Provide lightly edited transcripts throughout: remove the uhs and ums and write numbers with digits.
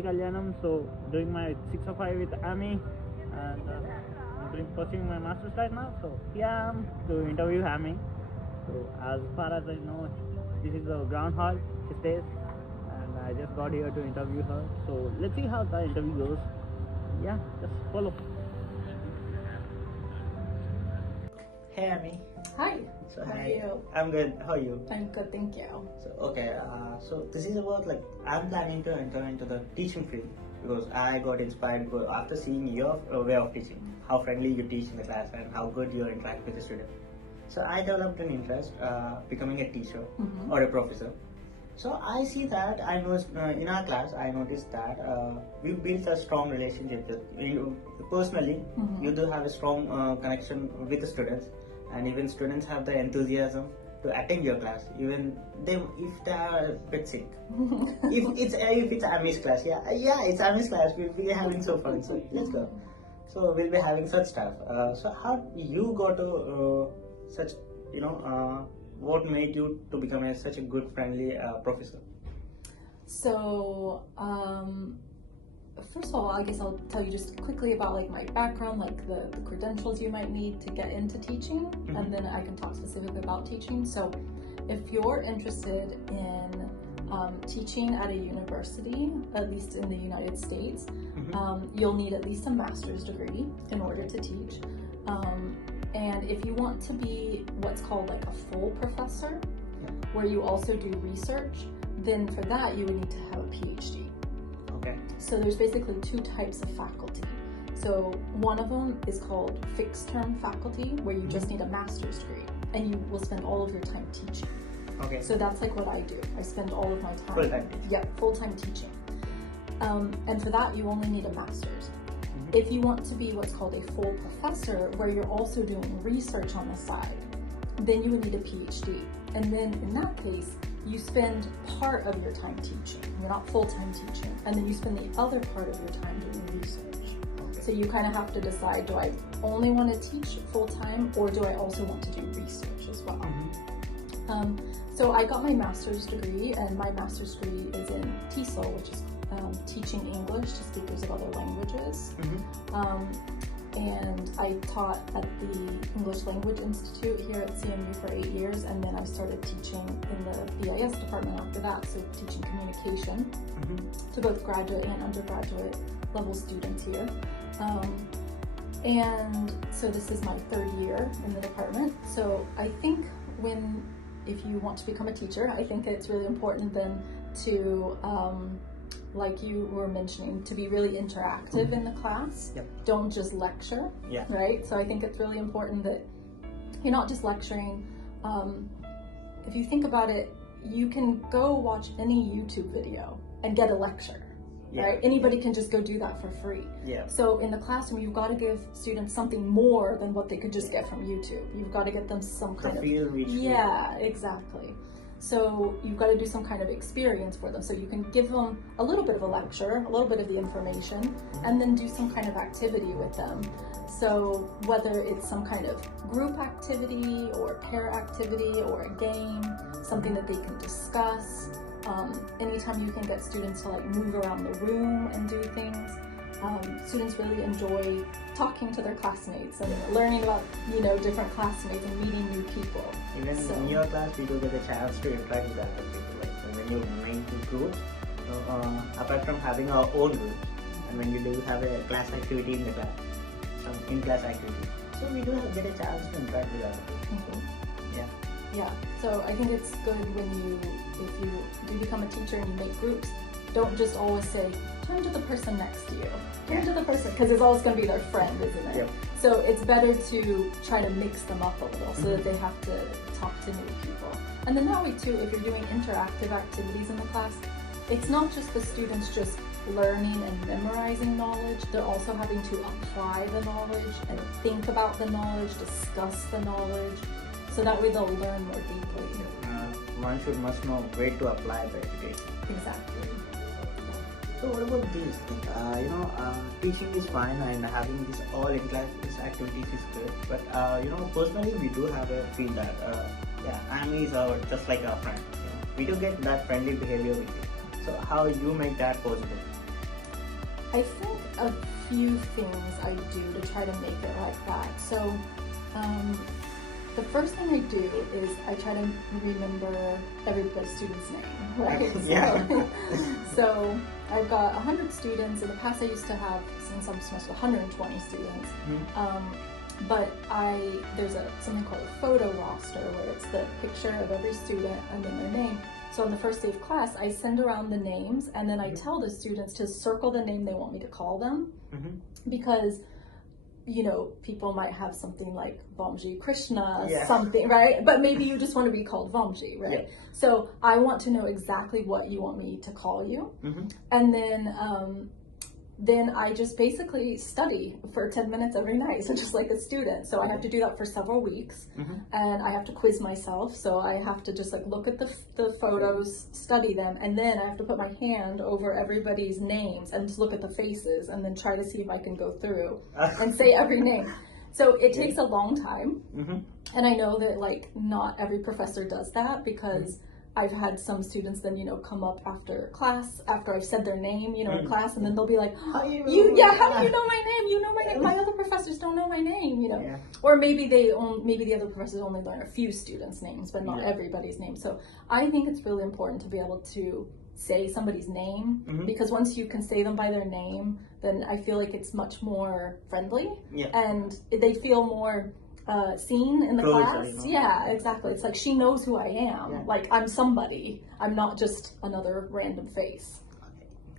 Rishi Kalyanam. So doing my 605 with Amy, and I'm pursuing my master's right now. So yeah, I'm to interview Amy. So as far as I know, this is the ground hall she stays, and I just got here to interview her. So let's see how the interview goes. Yeah, just follow. Hey Amy. Hi. So How are hi. you? I'm good. How are you? I'm good, thank you. So okay, so this is about like I'm planning to enter into the teaching field because I got inspired after seeing your way of teaching, how friendly you teach in the class and how good you interact with the student. So I developed an interest becoming a teacher or a professor. So I see that I know in our class I noticed that we built a strong relationship. You, personally, you do have a strong connection with the students, and even students have the enthusiasm to attend your class, even if they are a bit sick. if it's Ami's class, yeah, it's Ami's class. We'll be having so fun. So let's go. So we'll be having such stuff. So how you got to such what made you to become such a good friendly professor? So, first of all, I guess I'll tell you just quickly about like my background, like the credentials you might need to get into teaching, and then I can talk specifically about teaching. So, if you're interested in teaching at a university, at least in the United States, you'll need at least a master's degree in order to teach. And if you want to be what's called like a full professor, where you also do research, then for that you would need to have a PhD. Okay. So there's basically two types of faculty. So one of them is called fixed term faculty, where you just need a master's degree and you will spend all of your time teaching. Okay. So that's like what I do. I spend all of my time. Full-time teaching. Yeah, full-time teaching. And for that you only need a master's. If you want to be what's called a full professor, where you're also doing research on the side, then you would need a PhD. And then in that case, you spend part of your time teaching. You're not full-time teaching. And then you spend the other part of your time doing research. Okay. So you kind of have to decide, do I only want to teach full-time, or do I also want to do research as well? So I got my master's degree, and my master's degree is in TESOL, which is teaching English to speakers of other languages. And I taught at the English Language Institute here at CMU for 8 years, and then I started teaching in the BIS department after that, so teaching communication to both graduate and undergraduate level students here. And so this is my 3rd year in the department. So I think if you want to become a teacher, I think it's really important then to like you were mentioning, to be really interactive in the class. Don't just lecture, right? So I think it's really important that you're not just lecturing. If you think about it, you can go watch any YouTube video and get a lecture, right? Anybody can just go do that for free. So in the classroom, you've got to give students something more than what they could just get from YouTube. You've got to get them some kind of exactly. So you've got to do some kind of experience for them. So you can give them a little bit of a lecture, a little bit of the information, and then do some kind of activity with them. So whether it's some kind of group activity or pair activity or a game, something that they can discuss. Anytime you can get students to like move around the room and do things. Students really enjoy talking to their classmates and learning about, different classmates and meeting new people. Even in your class, we do get a chance to interact with other people. Like when you make groups, apart from having our own groups, and when you do have a class activity in the class, some in-class activity, so we do get a chance to interact with other people. Yeah. So I think it's good if you do become a teacher and you make groups, don't just always say, turn to the person next to you. Turn to the person, because it's always going to be their friend, isn't it? So it's better to try to mix them up a little so that they have to talk to new people. And then that way too, if you're doing interactive activities in the class, it's not just the students just learning and memorizing knowledge, they're also having to apply the knowledge and think about the knowledge, discuss the knowledge, so that way they'll learn more deeply. One must know where to apply the education. Exactly. So what about this? Teaching is fine and having this all in-class activities is good. But personally, we do have a feel that Amy is just like our friend. We do get that friendly behavior with you. So how you make that possible? I think a few things I do to try to make it like that. So the first thing I do is I try to remember every student's name, right? Yeah. So I've got 100 students. In the past I used to have, since I'm semester, 120 students. But there's something called a photo roster, where it's the picture of every student and then their name. So on the first day of class, I send around the names, and then I tell the students to circle the name they want me to call them, because people might have something like Vamji Krishna, something, right? But maybe you just want to be called Vamji, right? Yeah. So I want to know exactly what you want me to call you, and then I just basically study for 10 minutes every night, so just like a student. So I have to do that for several weeks, and I have to quiz myself. So I have to just like look at the photos, study them, and then I have to put my hand over everybody's names and just look at the faces, and then try to see if I can go through and say every name. So it takes a long time, and I know that like not every professor does that, because I've had some students then, come up after class, after I've said their name, in class, and then they'll be like, how do you know my name? You know my name. My other professors don't know my name, Or maybe maybe the other professors only learn a few students' names, but not everybody's name. So I think it's really important to be able to say somebody's name, because once you can say them by their name, then I feel like it's much more friendly, and they feel more seen in the class. Yeah, exactly. It's like she knows who I am. Like I'm somebody. I'm not just another random face.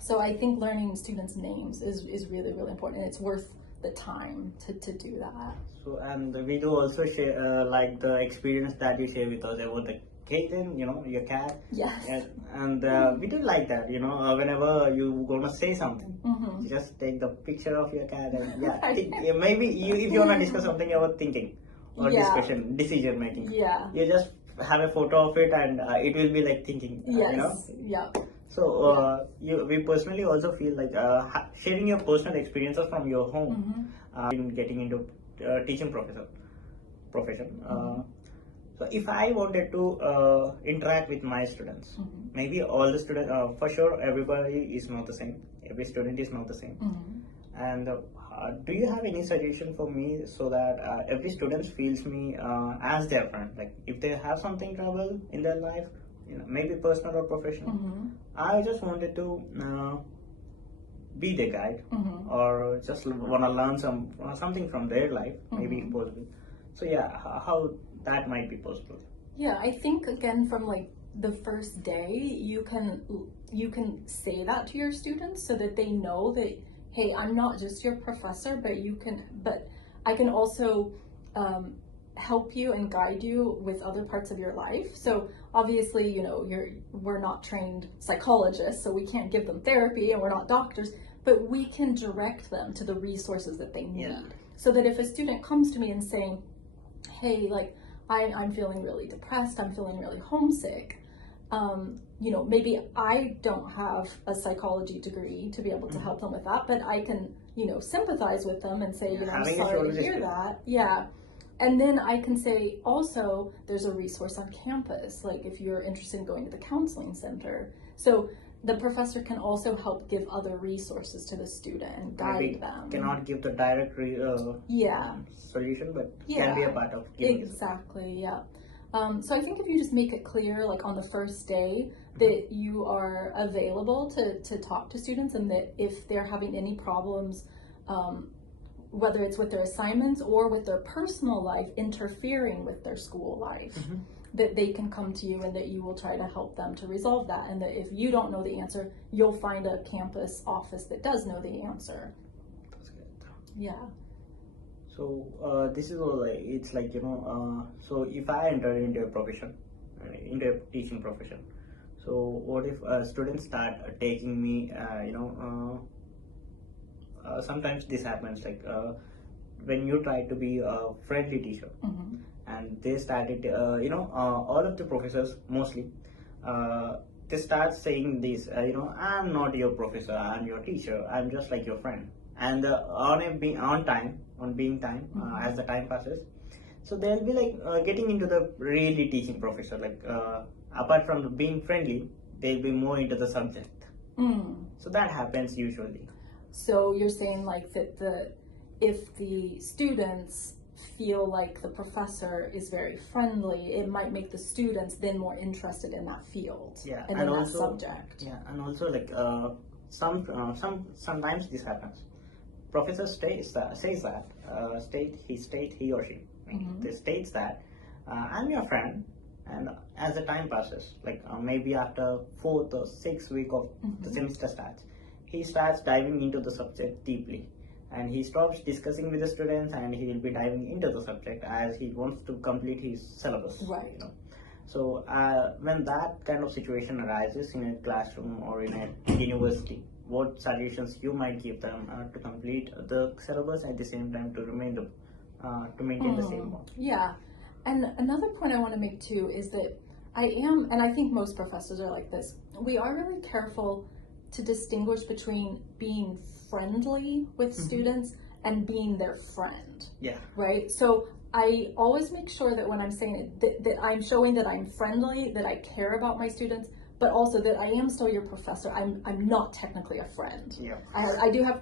So I think learning students' names is really, really important, and it's worth the time to do that. So, and we do also share like the experience that you share with us about the kitten, your cat. Yes. And we do like that, whenever you gonna say something, you just take the picture of your cat and maybe if you wanna discuss something about thinking or decision making, you just have a photo of it, and it will be like thinking. So we personally also feel like sharing your personal experiences from your home in getting into teaching profession. So if I wanted to interact with my students, maybe all the students, for sure everybody is not the same. Every student is not the same. And do you have any suggestion for me so that every student feels me as their friend? Like if they have something trouble in their life, maybe personal or professional, I just wanted to be their guide, or just wanna learn something from their life, maybe if possible. So how that might be possible. Yeah, I think again from like the first day, you can say that to your students so that they know that, hey, I'm not just your professor, but I can also help you and guide you with other parts of your life. So obviously, we're not trained psychologists, so we can't give them therapy, and we're not doctors, but we can direct them to the resources that they need. So that if a student comes to me and saying, hey, like I'm feeling really depressed, I'm feeling really homesick, maybe I don't have a psychology degree to be able to help them with that, but I can, sympathize with them and say, I'm sorry to hear that. Yeah. And then I can say, also, there's a resource on campus, like if you're interested in going to the counseling center. So the professor can also help give other resources to the student and guide them. Cannot give the direct solution, but can be a part of giving. Exactly, so I think if you just make it clear, like on the first day, that you are available to talk to students, and that if they're having any problems, whether it's with their assignments or with their personal life interfering with their school life, that they can come to you and that you will try to help them to resolve that. And that if you don't know the answer, you'll find a campus office that does know the answer. That's good. Yeah. So this is all like, it's like, so if I enter into a profession, into a teaching profession, so what if students start taking me, sometimes this happens, like when you try to be a friendly teacher, and they started, all of the professors mostly, they start saying this, I'm not your professor, I'm your teacher, I'm just like your friend. And on being time, as the time passes, so they'll be like getting into the really teaching professor, like apart from being friendly, they'll be more into the subject. So that happens usually. So you're saying like that if the students feel like the professor is very friendly, it might make the students then more interested in that field and in that subject. Yeah, and also like sometimes this happens. Professor says that he or she they states that I'm your friend, and as the time passes, like maybe after 4th or 6th week of the semester starts, he starts diving into the subject deeply, and he stops discussing with the students, and he will be diving into the subject as he wants to complete his syllabus. Right. You know? So when that kind of situation arises in a classroom or in a university, what suggestions you might give them to complete the syllabus at the same time to maintain the same one? Yeah, and another point I want to make too is that and I think most professors are like this, we are really careful to distinguish between being friendly with students and being their friend. Yeah. Right? So I always make sure that when I'm saying it, that I'm showing that I'm friendly, that I care about my students, but also that I am still your professor. I'm not technically a friend. Yeah.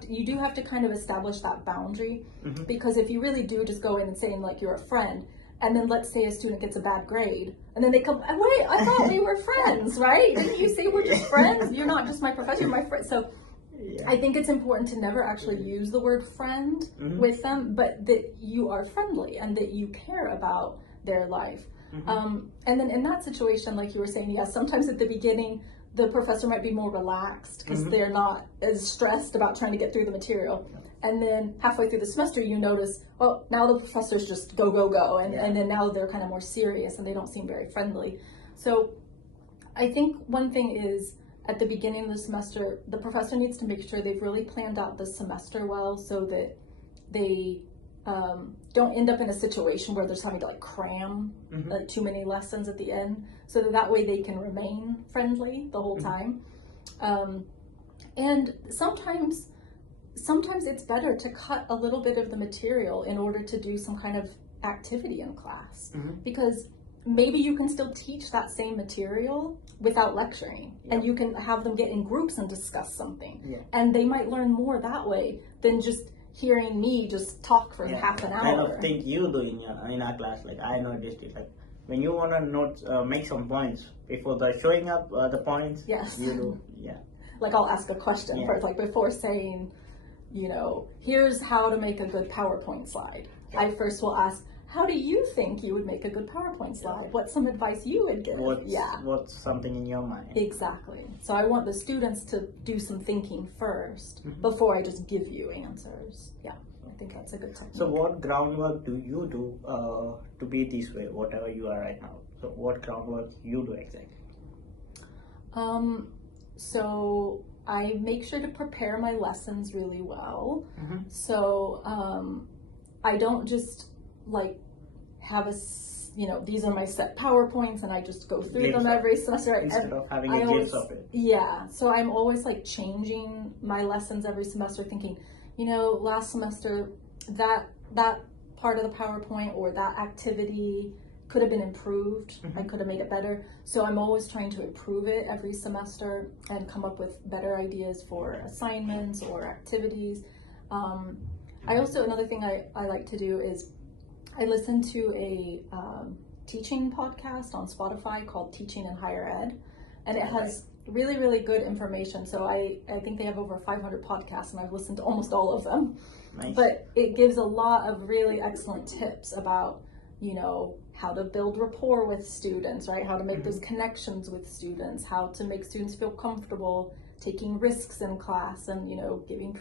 You do have to kind of establish that boundary, because if you really do just go in and saying like you're a friend, and then let's say a student gets a bad grade, and then they come, wait, I thought we were friends, right? Didn't you say we're just friends? You're not just my professor, you're my friend. So I think it's important to never actually use the word friend with them, but that you are friendly and that you care about their life. And then in that situation, like you were saying, yes, sometimes at the beginning, the professor might be more relaxed because they're not as stressed about trying to get through the material. And then halfway through the semester, you notice, well, now the professors just go, go, go. And then now they're kind of more serious and they don't seem very friendly. So I think one thing is, at the beginning of the semester, the professor needs to make sure they've really planned out the semester well so that they don't end up in a situation where they're having to like cram like too many lessons at the end, so that way they can remain friendly the whole time. And sometimes it's better to cut a little bit of the material in order to do some kind of activity in class, because maybe you can still teach that same material without lecturing, and you can have them get in groups and discuss something, and they might learn more that way than just hearing me just talk for half an hour. Kind of thing you do in our class. Like I noticed it. Like when you want to make some points before showing up the points. Yes. You do. Like I'll ask a question first, like before saying, here's how to make a good PowerPoint slide. I first will ask, how do you think you would make a good PowerPoint slide? What's some advice you would give? What's something in your mind? Exactly. So I want the students to do some thinking first before I just give you answers. Yeah, I think that's a good technique. So what groundwork do you do to be this way, whatever you are right now? So what groundwork you do exactly? So I make sure to prepare my lessons really well. So I don't just like have these are my set PowerPoints and I just go through them every semester. Instead of having a glimpse of it. Yeah, so I'm always like changing my lessons every semester, thinking, last semester that part of the PowerPoint or that activity could have been improved. I could have made it better. So I'm always trying to improve it every semester and come up with better ideas for assignments or activities. Another thing I like to do is I listen to a teaching podcast on Spotify called Teaching in Higher Ed, and it has really, really good information. So I think they have over 500 podcasts, and I've listened to almost all of them. Nice. But it gives a lot of really excellent tips about, how to build rapport with students, right? How to make those connections with students, how to make students feel comfortable taking risks in class, and, giving